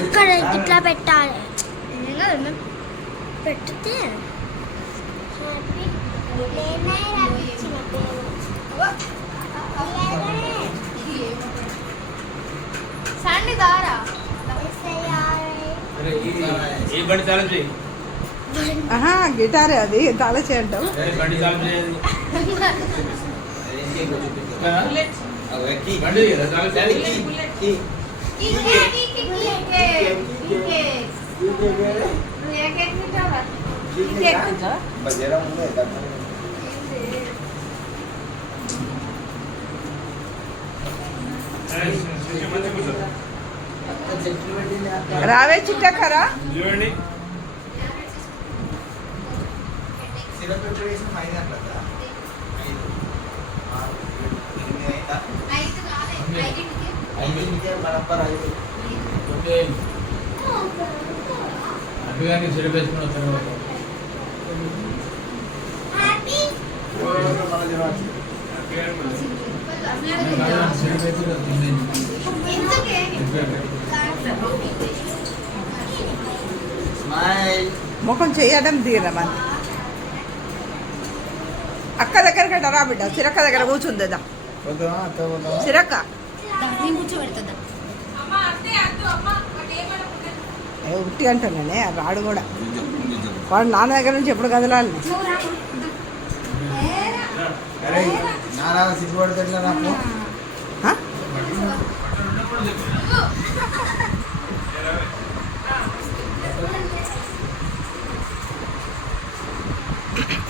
ఇక్కడ ఇట్లా పెట్టాలి పెట్టితే సండి దారా గిటారే అది తాళ చేయటం రావే చిట్టకరా అభిగాని సిరపేసుకున్న తర్వాత ముఖం చేయడం తీరమని అక్క దగ్గర రా బిడ్డ సిరక్క దగ్గర కూర్చుందా సిరక్క కూర్చోబెడుతుందా ఉట్టి అంటున్నానే రాడు కూడా వాడు నాన్న దగ్గర నుంచి ఎప్పుడు కదలాలి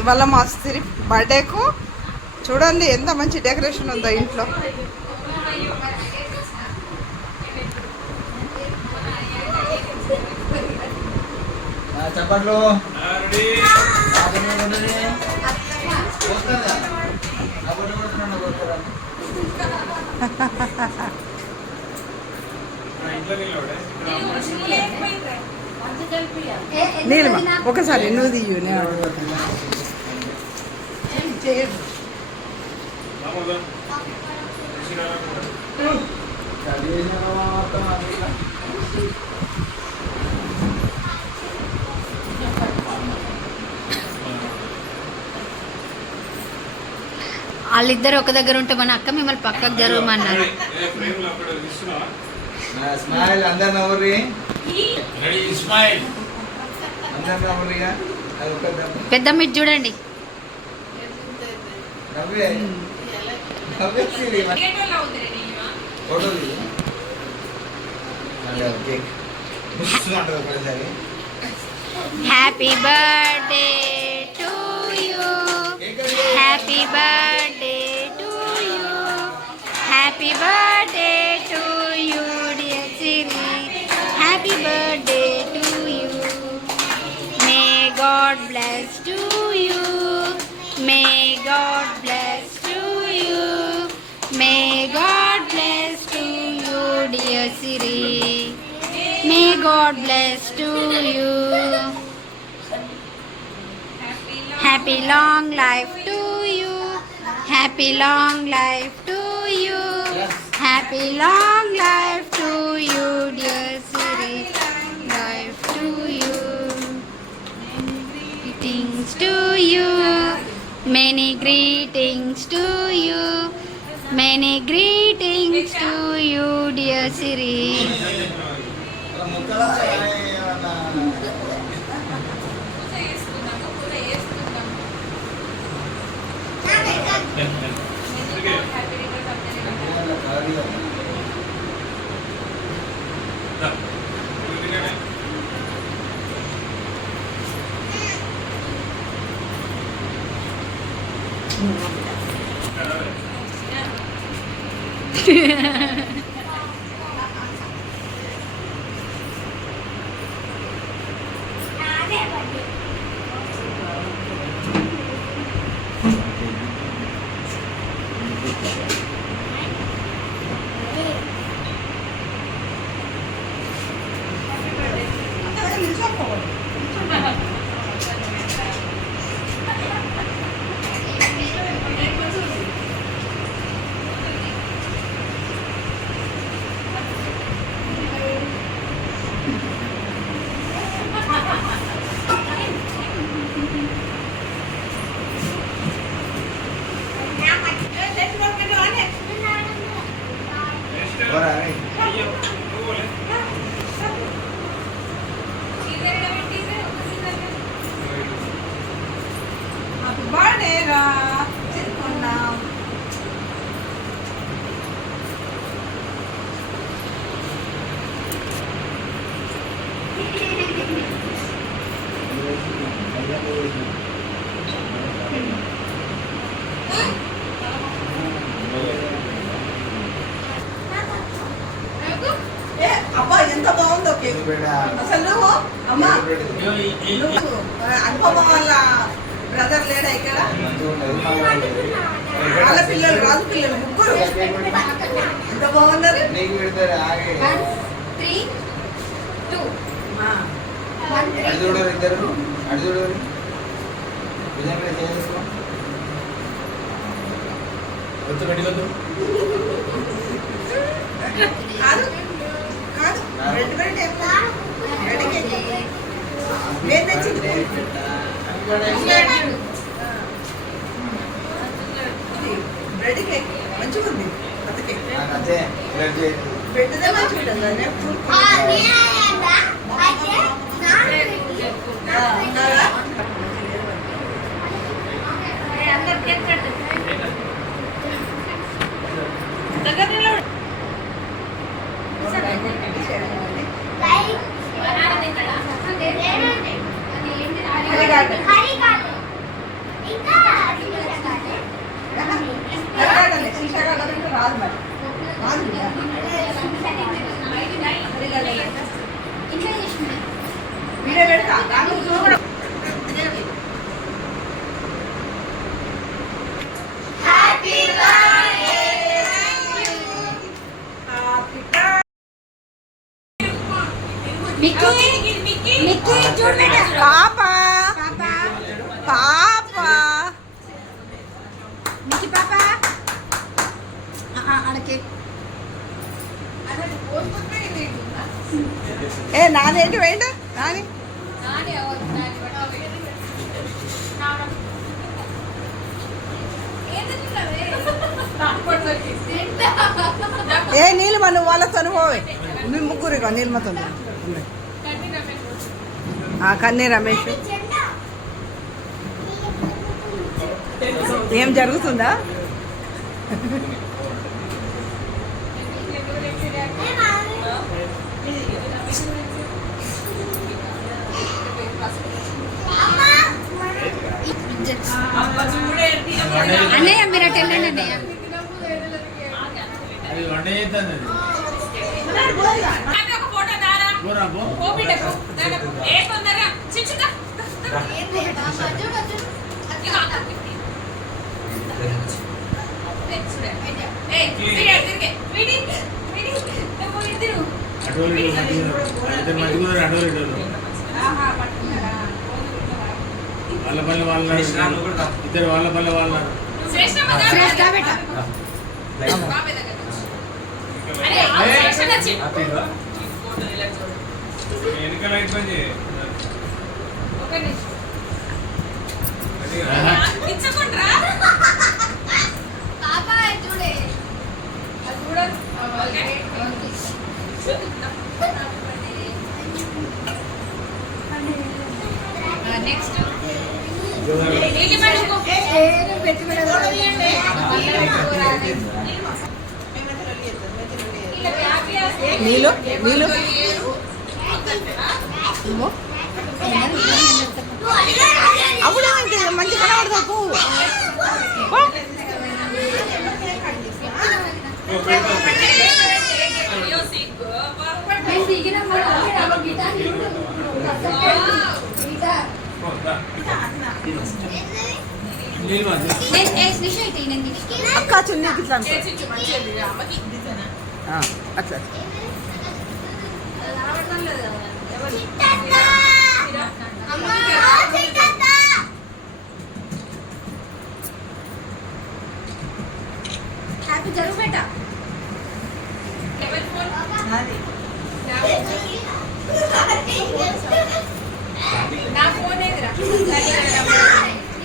ఇవాళ మా సిరి బర్త్డేకు చూడండి ఎంత మంచి డెకరేషన్ ఉందో ఇంట్లో. చెప్పండి నీలిమ ఒకసారి నువ్వు తీయు వాళ్ళిద్దరు ఒక దగ్గర ఉంటే మన అక్క మిమ్మల్ని పక్కకు జరగమన్నారు. పెద్ద మీరు చూడండి. Happy birthday to you, happy birthday to you, happy birthday to you dear Siri, happy birthday to you. May God bless to you, may God bless to you, may God bless to you dear Siri, may God bless to you. Happy long life to you, happy long life to you, happy long life to you dear Siri, life to you, greetings to you, many greetings to you, many greetings to you dear Siri. Happy birthday రా చేసుకున్నాం. అబ్బా ఎంత బాగుందో cake అసలు. నువ్వు అమ్మా నువ్వు అనుపమ వాళ్ళ బ్రదర్ లేడా ఇక్కడ? వాళ్ళ పిల్లలు రాజు పిల్లలు ముగ్గురు ఎంత బాగున్నారు. కాదు కాదు బ్రెడ్ బ్రెడ్ నేను తెచ్చింది బ్రెడ్ కేక్ మంచిగా ఉంది. అతకే బ్రెడ్దే మంచిగా ఉంటుంది. రాదు మరి వీడియో పెడతా. పాప పాప మిక్కీ పాప అడకే ఏ నానేంటి వేయండి నాని. ఏ నీలిమ నువ్వు వాళ్ళతో పోవే. మీ ముగ్గురు ఇక నీలిమతో కన్నీ రమేష్. ఏం జరుగుతుందా? అన్నయ్య మీరు అటు వెళ్ళండి అన్నయ్య. వాళ్ళ పల్లె వాళ్ళ ఇద్దరు వాళ్ళ పల్లె వాళ్ళ వెనకాల అయిపోయింది. నెక్స్ట్ నీళ్ళు నీళ్ళు అప్పుడు మంచి కనబడతావు పువ్వు. అక్క చున్నీకి ఇట్లా అట్లా హ్యాపీ జరుగు బేట.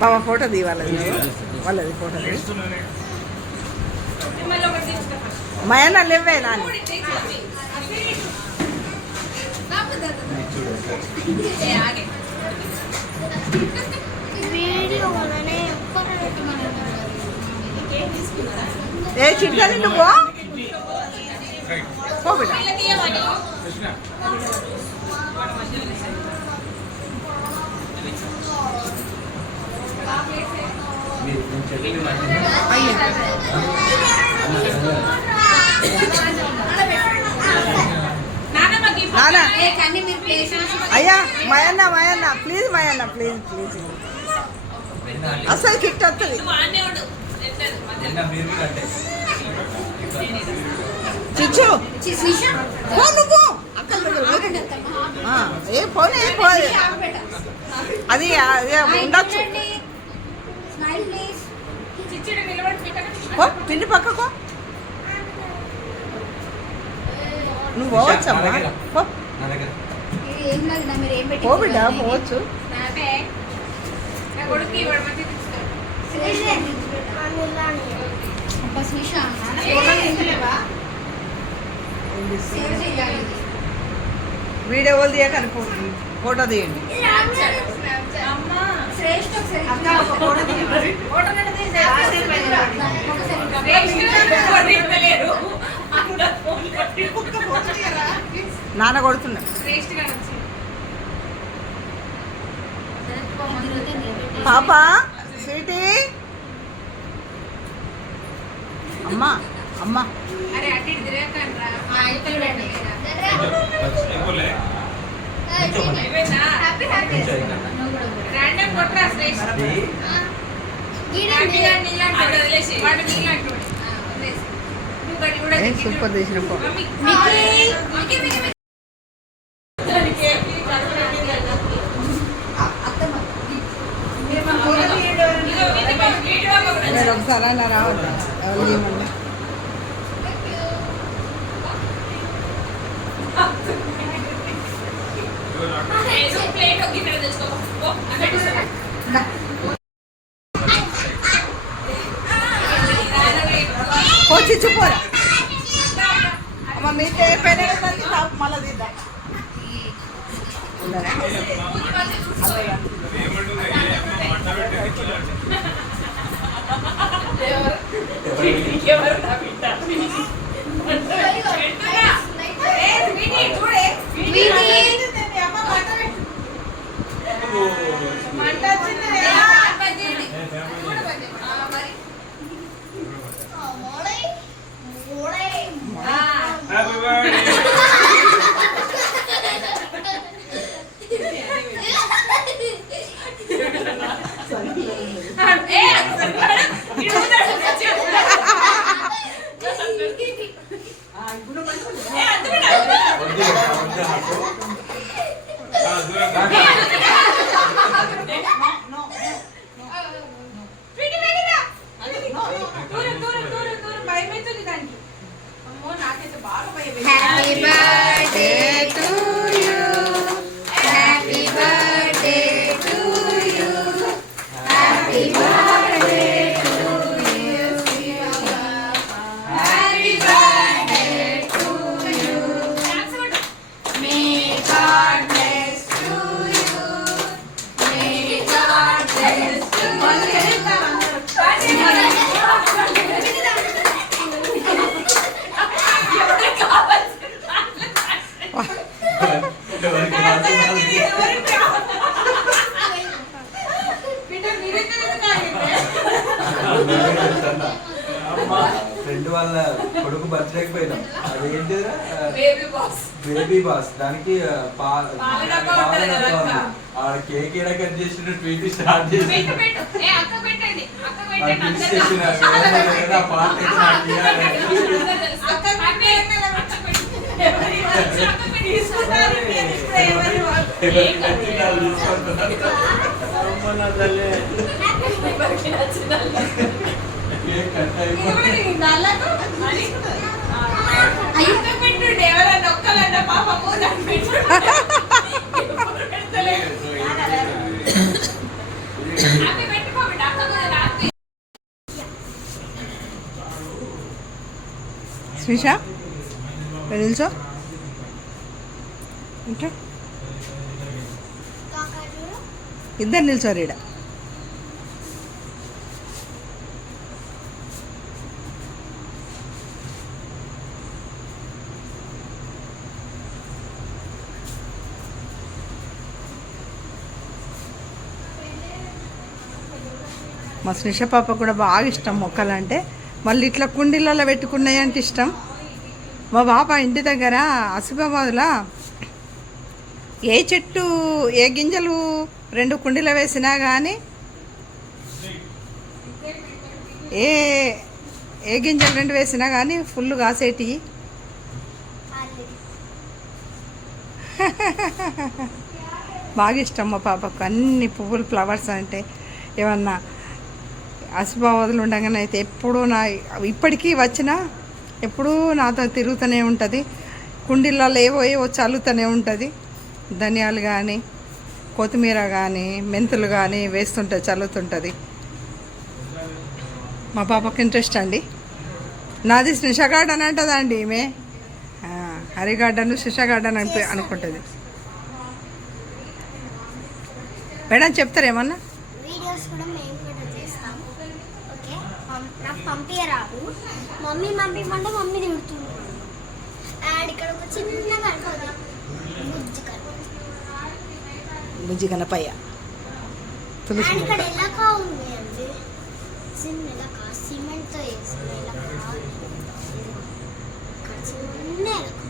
బాబా ఫోటో తీ వాళ్ళది వాళ్ళది ఫోటో తీ. మయన లేవే నాని వీడియోలోనే ఏ చిట్కాలి నువ్వు పో బిడ్డ కృష్ణ నానా ఏ కానీ మీరు ప్లేస్ అయ్యా మయన్న ప్లీజ్ ప్లీజ్ అసలు కిట్ వస్తుంది చిచ్చు పో నువ్వు అక్కడ ఏ పోనీ పోదు అది అదే ఉండొచ్చు స్మైల్ ప్లీజ్ పో తిండి పక్కకో నువ్వు పోవచ్చమ్మా పో ఏం లేదు నా మీరు ఏం పెట్టి పో బిడ్డ పోవచ్చు వీడియో వాళ్ళు తీయకని ఫోటో తీయండి నాన్న కొడుతున్నా పాప స్వీటీ అమ్మా అమ్మా అరే అటు ఇటు తిరగకండ్రా హ్యాపీ హ్యాపీ రాండమ్ కొట్రా శ్రేష్ఠ సూపర్ చేసిన ఫోటో మీరు ఒకసారి అలా రావద్దు ఎవరు చేయమన్నా వచ్చి చూపోరా అమ్మ మీతో ఏ పైన మళ్ళీ తీద్దాం happy birthday Happy birthday to you. Happy birthday to you. Happy birthday to you. Happy birthday to you. May God bless to you. May God bless to friend వాళ్ళ కొడుకు బర్త్డేకి పోయినాం అదేంటి బేబీ బాస్ దానికి ఆడ కేక్ ఏడా cut చేసిన tweet start చేసి పాట కేక్ కట్ శ్రీష నిషా నిల్చో ఇంకా ఇద్దరు నిల్చోరు ఈడ. మా శ్రీష పాప కూడా బాగా ఇష్టం మొక్కలంటే. మళ్ళీ ఇట్లా కుండీలలో పెట్టుకున్నాయి అంటే ఇష్టం. మా పాప ఇంటి దగ్గర ఆసిఫాబాద్లో ఏ చెట్టు ఏ గింజలు 2 కుండీలో వేసినా కానీ ఏ గింజలు 2 వేసినా కానీ ఫుల్ కాసేటివి. బాగా ఇష్టం మా పాపకు అన్ని పువ్వులు ఫ్లవర్స్ అంటే. ఏమన్నా ఆసిఫాబాద్లో ఉండగానే అయితే ఎప్పుడూ ఇప్పటికీ వచ్చినా ఎప్పుడూ నాతో తిరుగుతూనే ఉంటుంది. కుండీలలో ఏవో చల్లుతూనే ఉంటుంది. ధనియాలు కానీ కొత్తిమీర కానీ మెంతులు కానీ వేస్తుంటే చల్లుతుంటుంది. మా పాపకి ఇంట్రెస్ట్ అండి. నాది శ్రీష గార్డెన్ అంటుందండి ఈమె. హరి గార్డెన్ శ్రీష గార్డెన్ అనుకుంటుంది. మేడం చెప్తారేమన్నా? వీడియోస్ కూడా మేము కూడా చేస్తాం. ఓకే, నాకు పంపించరాదు. మమ్మీ పంపిమంటే మమ్మీ తిడుతుంది. అండ్ ఇక్కడ ఒక చిన్న కనపది బుజ్జి కనపయ్య తులసి అండ్ ఇక్కడ ఎలక ఉంది అండి. చిన్న ఎలక సిమెంట్తో వేసిన ఎలక. ఇక్కడ చిన్న ఎలక